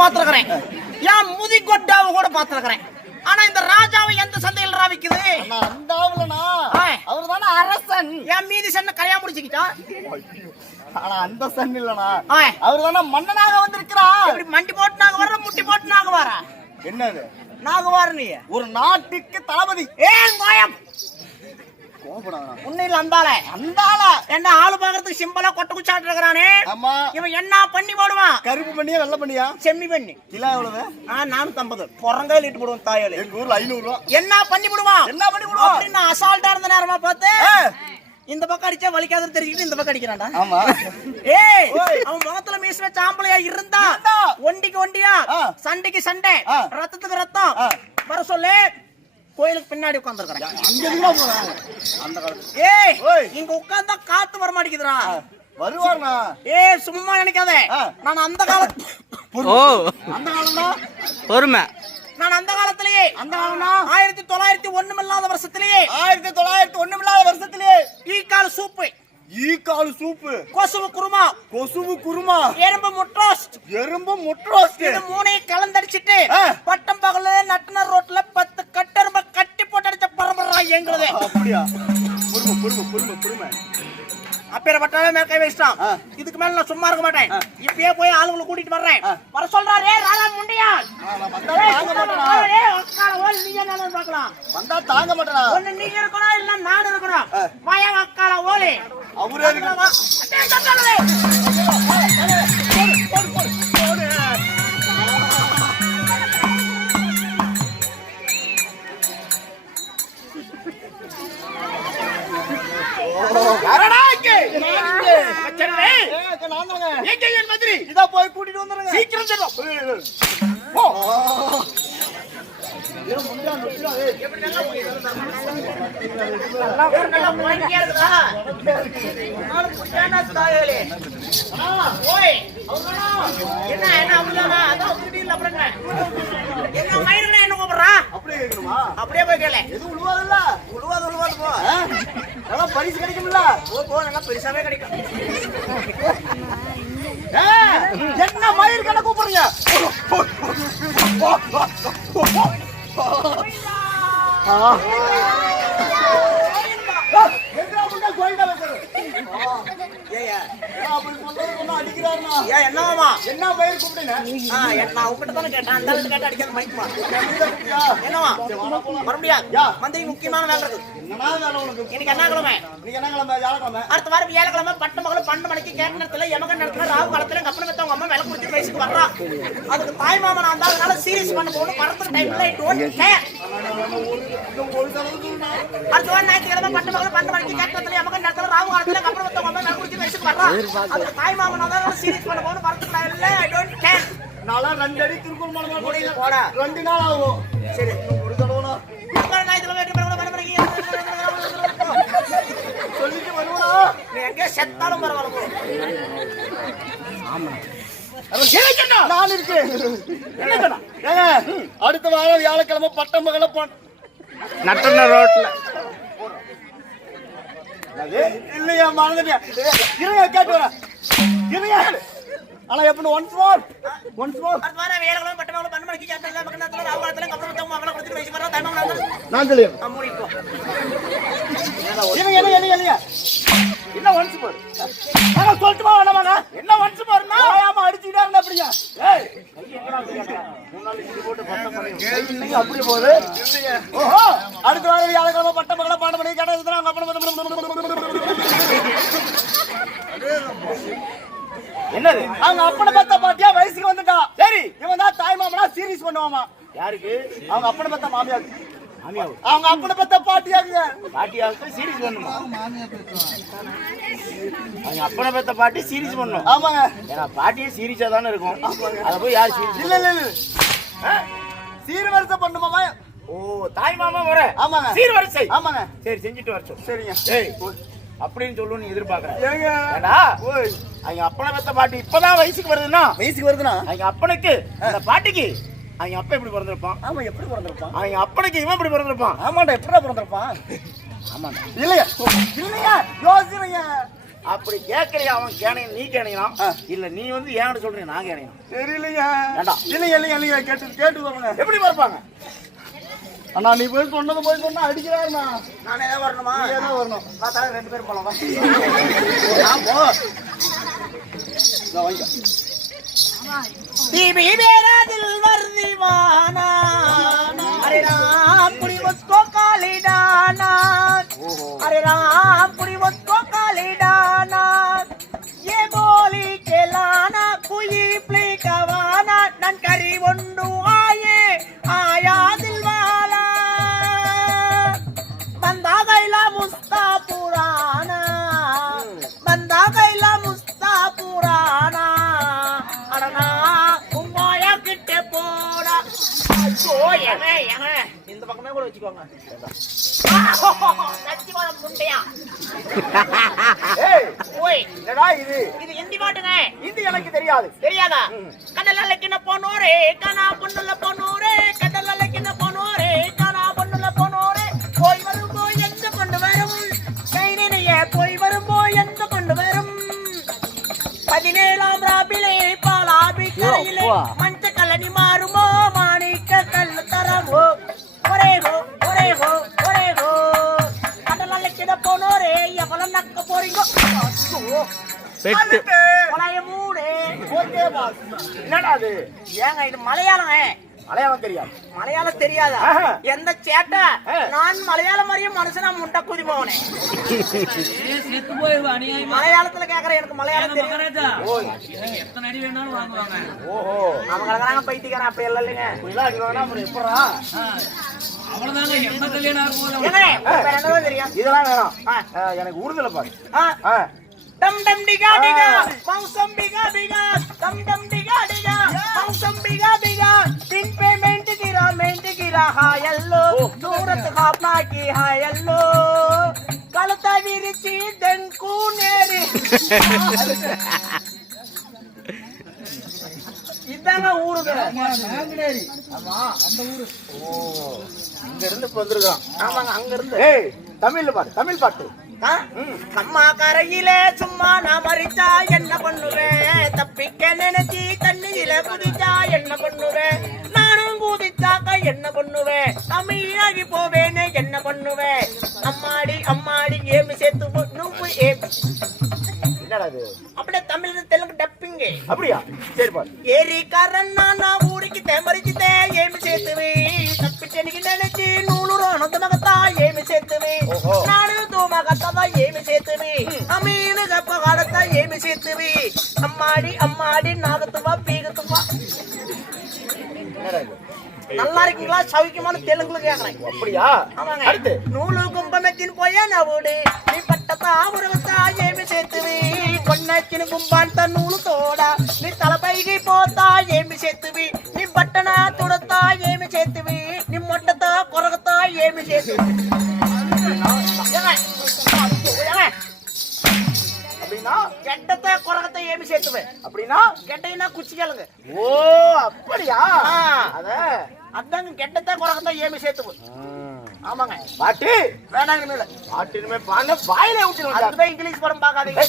பாத்துருக்கிறேன் என் முதி கொட்டாவை கூட பாத்துருக்கிறேன் ஆனா இந்த ராஜாவை எந்த சந்தையில் ராவிக்குது? அந்த. அவர் தானே அரசன். என் மீதி சென்ன கல்யாணம் முடிச்சுக்கிட்டா? ஆனா அந்த சன் ஆய். அவர் தானே மன்னனாக வந்திருக்கிறார். இப்படி மண்டி போட்டு நாங்க வர்ற முட்டி போட்டு நாங்க வர என்னது? நாங்க வர நீ. ஒரு நாட்டுக்கு தளபதி. ஏன் கோயம்? உன்னையில் அந்தால அந்த ஆளா என்ன ஆளு பாக்குறதுக்கு சிம்பிளா கொட்ட குச்சாட்டு இருக்கிறானே? ஆமா. இவன் என்ன பண்ணி போடுவான்? கருப்பு பண்ணியா வெள்ளை பண்ணியா? செம்மி பண்ணி. கிலோ எவ்வளவு? ஆ நானூத்தி ஐம்பது பொறங்கையில் இட்டு போடுவோம் தாயோலி எங்க ஊர்ல ஐநூறு ரூபா. என்ன பண்ணி விடுவான் என்ன பண்ணி விடுவோம் அப்படின்னு அசால்ட்டா இருந்த நேரமா பார்த்து. இந்த பக்கம் அடிச்சா வலிக்காதுன்னு தெரிஞ்சுக்கிட்டு இந்த பக்கம் அடிக்கிறான்டா. ஆமா. ஏய். அவன் முகத்துல மீச வச்ச ஆம்பளையா இருந்தா. ஒண்டிக்கு ஒண்டியா. சண்டைக்கு சண்டை. ரத்தத்துக்கு ரத்தம். வர சொல்லு. கோயிலுக்கு பின்னாடி காலத்துல ஏய் ஓய். இங்க உட்கார்ந்தா காத்து வர மாட்டேங்குதுடா. வருவார்ண்ணா ஏய் சும்மா நினைக்காத. நான் அந்த காலத்து ஓ. அந்த காலம்னா? பொறுமை. நான் அந்த காலத்திலேயே அந்த காலம்னா? ஆயிரத்தி தொள்ளாயிரத்தி ஒண்ணும் இல்லாத வருஷத்திலேயே ஆயிரத்தி தொள்ளாயிரத்தி ஒண்ணுமில்லாத வருஷத்திலே? ஈக்கால் சூப்பு. ஈக்கால் சூப்பு. கொசுவு குருமா. கொசுவு குருமா. எறும்பு முட்ரோஸ்ட். எறும்பு முட்ரோஸ்ட். இது மூணையும் கலந்தடிச்சிட்டு ஆ. பட்டம் பகல நட்டனர் எங்களுது அப்படியா? பொறுமை பொறுமை பொறுமை பொறுமை அப்பேற்பட்டாலே மேல் கை வச்சிட்டான் ஆ. இதுக்கு மேல நான் சும்மா இருக்க மாட்டேன். இப்பயே போய் ஆளுங்களை கூட்டிட்டு வர்றேன். வர சொல்றாரு ராதா முண்டியா. நான் வந்தா தாங்க மாட்டேனா? ஒண்ணு நீங்க இருக்கணும் இல்ல நான் இருக்கணும். வாயா அக்கால ஓலி அவரே இருக்கு இதா போய் கூட்டிட்டு வந்துருங்க. சீக்கிரம்? என்ன என்ன? அதான் அப்புறம் என்ன? அப்படியே கேட்கணுமா அப்படியே போய் கேளு. எதுவும் உழுவாதுல்ல உழுவாது, உழுவாது போ. அதான் பரிசு கிடைக்கும்ல போ, போ, நல்லா பெருசாவே கிடைக்கும். என்ன மயிர் கணக்கு கூப்பிடுறீங்க ஆ. எங்கடா முண்டை கோயில்டா வைக்கிறது? ஏய்யா, ஏன் அப்படி சொல்றது கொண்டு அடிக்கிறாருண்ணா? ஏன் என்னவாமா? என்ன ஆ, என் நான் உன்கிட்ட தானே கேட்டேன். அந்த ஆளுகிட்ட கேட்டா அடிக்காத கூப்பிட்டியா? என்னவா? மறுபடியா? மந்திரி முக்கியமான வேலை இருக்கு. இன்னைக்கு என்ன கிழமை இன்னைக்கு என்ன கிழமை? வியாழக்கிழமை. அடுத்த வாரம் வியாழக்கிழமை பட்டு மகளும் பன்னெண்டு மணிக்கு கேட்ட நேரத்துல எமக நேரத்துல ராகு காலத்துல கப்பன மத்தவங்க அம்மா விலை கொடுத்து வயசுக்கு வர்றா அதுக்கு தாய் அந்த அதனால சீரியஸ் பண்ண போகணும் படத்துக்கு டைம்ல டோன்ட் கேர். அடுத்த வாரம் ஞாயிற்றுக்கிழமை பட்டு மகளும் பன்னெண்டு மணிக்கு கேட்ட நேரத்துல எமக நேரத்துல ராகு காலத்துல கப்பன அம்மா தாய் மாமன் அதனால சீரியஸ் பண்ண போகணும் படத்துக்கு டைம்ல டோன்ட் கேர் நான்லாம் ரெண்டு அடி திருக்குறள் மலை மேல போடா. ரெண்டு நாள் ஆகும். சரி. ஒரு. ஞாயிற்றுக்கிழமை எட்டு மணி பன்னெண்டு மணிக்கு சொல்லிட்டு வருவனா நீ எங்கே செத்தாலும் பரவாயில்ல போ. நான் இருக்கேன். அடுத்த வாரம் வியாழக்கிழமை பட்டம் போன் நட்டன ரோட்ல. இல்லையா மறந்துட்டியா ஏய், இருங்க கேட்டு வரேன். இருங்க. ஆனா எப்படி ஒன்ஸ் மோர் ஒன்ஸ் மோர் நான் சொல்லிடுறேன். என்ன ஒன்ஸ் மோர் ஆனா சொல்லட்டுமா வேணாமாண்ணா என்ன ஒன்ஸ் மோர்னா ஆமா அடிச்சுக்கிட்டே இருந்தா அப்படியா ஏய் அப்படி போகுது ஓஹோ அடுத்த வாரம் வியாழக்கிழமை பட்ட மகள பாண்ட மணி கேட்டா இதுதான் அவங்க என்னது அவங்க அப்பனை பத்த பாட்டியா வயசுக்கு வந்துட்டா சரி இவன் தான் தாய் மாமனா சீரியஸ் பண்ணுவாமா யாருக்கு அவங்க அப்பனை பத்த மாமியாருக்கு அவங்க அப்பனை பத்த பாட்டியாங்க பாட்டியாவுக்கு சீரிஸ் பண்ணுமா அவங்க அப்பனை பெத்த பாட்டி சீரிஸ் பண்ணும் ஆமாங்க. ஏன்னா பாட்டியே சீரியஸா தானே இருக்கும். அதை போய் யார் சீரிஸ் இல்ல இல்ல இல்ல. சீர்வரிசை பண்ணுமாமா ஓ தாய் மாமா வர. ஆமாங்க. சீர்வரிசை. ஆமாங்க. சரி செஞ்சுட்டு வரட்டும் சரிங்க. ஏய் அப்படின்னு சொல்லு நீ எதிர்பார்க்கறேன். அவங்க அப்பனை பெத்த பாட்டி இப்பதான் வயசுக்கு வருதுன்னா? வயசுக்கு வருதுனா அவங்க அப்பனுக்கு அந்த பாட்டிக்கு அவங்க அப்பா எப்படி பிறந்திருப்பான்? ஆமா எப்படி பிறந்திருப்பான்? அவங்க அப்பனுக்கு இவன் எப்படி பிறந்திருப்பான்? ஆமாண்டா எப்படா பிறந்திருப்பான்? ஆமாண்டா. இல்லையா? இல்லையா? யோசிக்கிறீங்க அப்படி கேட்கலையா அவன்? கேனையும் நீ கேனையும் இல்ல நீ வந்து ஏன் சொல்றீங்க நான் கேனையும் தெரியலைங்க வேண்டாம். இல்லைங்க இல்லைங்க இல்லைங்க கேட்டு கேட்டு வரணுங்க எப்படி மறப்பாங்க அண்ணா நீ போய் சொன்னது போய் சொன்னா அடிக்கிறாருண்ணா. நானே தான் வரணுமா? தான் வரணும். வா, தலை, ரெண்டு பேரும் போலாம் வா. நான் போ. தீபி பேராதில் अरे राम पुरी मुझको काली डाना ये बोली के लाना कुई प्ली कवाना नन करी वंडू आये आया दिलवाला बंदा गैला मुस्ता पुराना बंदा गैला मुस्ता पुराना அடனா உம்மாயா கிட்ட போடா ஐயோ எங்க எங்க இந்த பக்கமே கூட வச்சுக்கோங்க என்னடா இது? இது ஹிந்தி பாட்டுங்க. இது எனக்கு தெரியாது. தெரியாதா? கடல் அலைக்கின போனோரே காணா பொண்ணுல போனோரே கடல் அலைக்கின போனோரே காணா பொண்ணுல போனோரே போய் வரும்போ எந்த கொண்டு வரும்? கை நினைய போய் வரும்போ எந்த கொண்டு வரும்? பதினேழாம் ராபிலே பாலாபி கரையிலே மஞ்ச கல்லணி மாறுமோ மாணிக்க கல்லு தரமோ? ஒரே ஹோ ஒரே ஹோ ஒரே ஹோ நக்க போறீங்க ஐயோ, பழைய மூடு ஓகே பாஸ் என்னடா அது ஏங்க இது மலையாளங்க மலையாளம் தெரியாது மலையாளம் தெரியாதா. எந்த சேட்டை. நான் மலையாள மாதிரியும் மனுஷனா முட்டை குதி போவனே செத்து போயிருவா அநியாயமா மலையாளத்துல கேக்குறேன் எனக்கு மலையாளம் தெரியும் எத்தனை அடி வேணாலும் வாங்குவாங்க ஓஹோ அவங்க பைத்தியக்காரன் அப்படி எல்லாம் இல்லைங்க இப்படிலாம் அடிக்கணும்னா அப்புறம் எப்படா ஆ, அவ்வளவுதாங்க எந்த கல்யாணம் ஆகும் ஏங்க வேற என்னதான் தெரியும் இதெல்லாம் வேணாம் ஆ, எனக்கு உறுதல பாரு ஆ. ஆ. டம் டம் டிகா டிகா ஆ. மௌசம் பிகா பிகா டம் டம் டிகா டிகா மௌசம் பிகா பிகா दिन पे मेंट गिरा मेंट गिरा हाय अल्लो सूरत खापना की हाय अल्लो कलता विरिची दंकू नेरी இதாங்க ஊருங்க ஓ அங்க இருந்து வந்திருக்கோம் ஆமாங்க அங்க இருந்து ஏய் தமிழ்ல பாடு தமிழ் பாட்டு. அம்மா கரையில சும்மா நான் மறிச்சா என்ன பண்ணுவேன் தப்பிக்க நினைச்சி தண்ணியில குதிச்சா என்ன பண்ணுவேன் நானும் குதிச்சாக்க என்ன பண்ணுவேன் அமைதியாகி போவேன்னு என்ன பண்ணுவேன் அம்மாடி அம்மாடி ஏமி சேர்த்து நூப்பு ஏமி. என்னடா அப்படியே தமிழ் தெலுங்கு டப்பிங்க அப்படியா? சரி பாரு. ஏரி காரன் நான் ஊருக்கு மறிச்சுட்டேன் ஏமி சேர்த்துவேன். తప్పించనికి నడిచి నూలు రోణత మగతా ఏమి చేతువి ఓహో. నాడు తూమగతవ ఏమి చేతువి అమీను చెప్పగడత ఏమి చేతువి అమ్మాడి అమ్మాడి నాగతువ పీగతువ என்னடா இது நல்லா இருக்கீங்களா சவிக்குமான தெலுங்குல கேக்குறேன் அப்படியா ஆமாங்க அடுத்து నూలు కుంభమెత్తిన పోయా నవ్వుడి నీ పట్టతా ఉరగతా ఏమి చేతువి కొన్నెత్తిన గుంబంత నూలు తోడా నీ తలపైకి పోతా ఏమి చేతువి నీ బట్టన తుడతా ఏమి చేతువి నీ మొట్టతా కొరగతా ఏమి చేతువి அப்படின்னா గెడ్డతా కొరగతా ఏమి చేతువి அப்படின்னா గెడ్డైనా కుచ్చికెళ్ళదు ஓ அப்படியா ஆ. அத అద్దంగా గెడ్డతా కొరగతా ఏమి చేతువు ஆமாங்க. பாட்டு! வேணாங்க மேல பாட்டு இனிமே பாட வாயில ஊற்றிடுவாங்க அதுதான் இங்கிலீஷ் படம் பார்க்காதீங்க.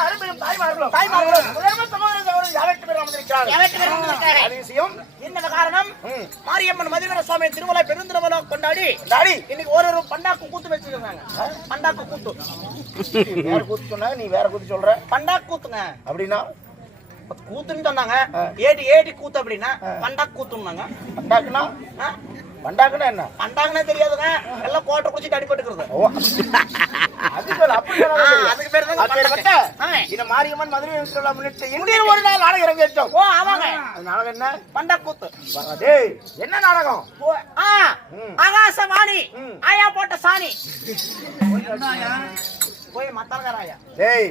அருமையும் தாய்மார்களும் தாய்மார்களும். முதன்மை சகோதர சகோதரர் யாவற்று பேர் அமர்ந்திருக்கிறார்கள் யாவற்று பேர் அமர்ந்திருக்கிறார்கள். அது விஷயம். என்ன காரணம். மாரியம்மன் மதிவீர சுவாமி திருமலை பெருந்திருமலா கொண்டாடி தாடி இன்னைக்கு ஒரு ஒரு பண்டாக்கு கூத்து வச்சிருக்காங்க பண்டாக்கு கூத்து. கூத்து நீ வேற கூத்து சொல்ற. பண்டாக்கு கூத்துங்க. அப்படின்னா? கூத்துன்னு சொன்னாங்க. ஏடி ஏடி கூத்து அப்படின்னா பண்டாக்கு கூத்துனாங்க பண்டாக்குனா பண்டாக்குனா என்ன? பண்டாக்குனே தெரியாதுங்க. எல்லாம் கோட்டை குடிச்சிட்டு அடிபட்டுக்கிறது. அதுக்கு பேரு ஆ. இந்த மாரியம்மன் மதுரை முன்னிட்டு இந்திய ஒரு நாள் நாடகம் அரங்கேற்றம் ஓ ஆமாங்க. நாடகம் என்ன? பண்டாக்கு கூத்து. என்ன நாடகம். ஆகாசவாணி. ஆயா போட்ட சாணி? போய் மத்தாரகாராயா டேய்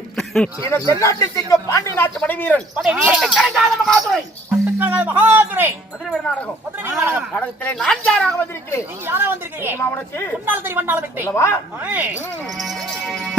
இந்த தென்னாட்டு சிங்கம் பாண்டிய நாட்டு படைவீரன் படைவீரன். கணக்காத மகாதுரை. பட்டக்கால மகாதுரை. மதுரை வீர நாடகம் மதுரை வீர நாடகம். நாடகத்திலே நான் யாராக வந்திருக்கிறேன்? நீங்க யாரா வந்திருக்கீங்க தெரியுமா உனக்கு. முன்னாள் தெரியும் மண்ணால் அல்லவா. ம்.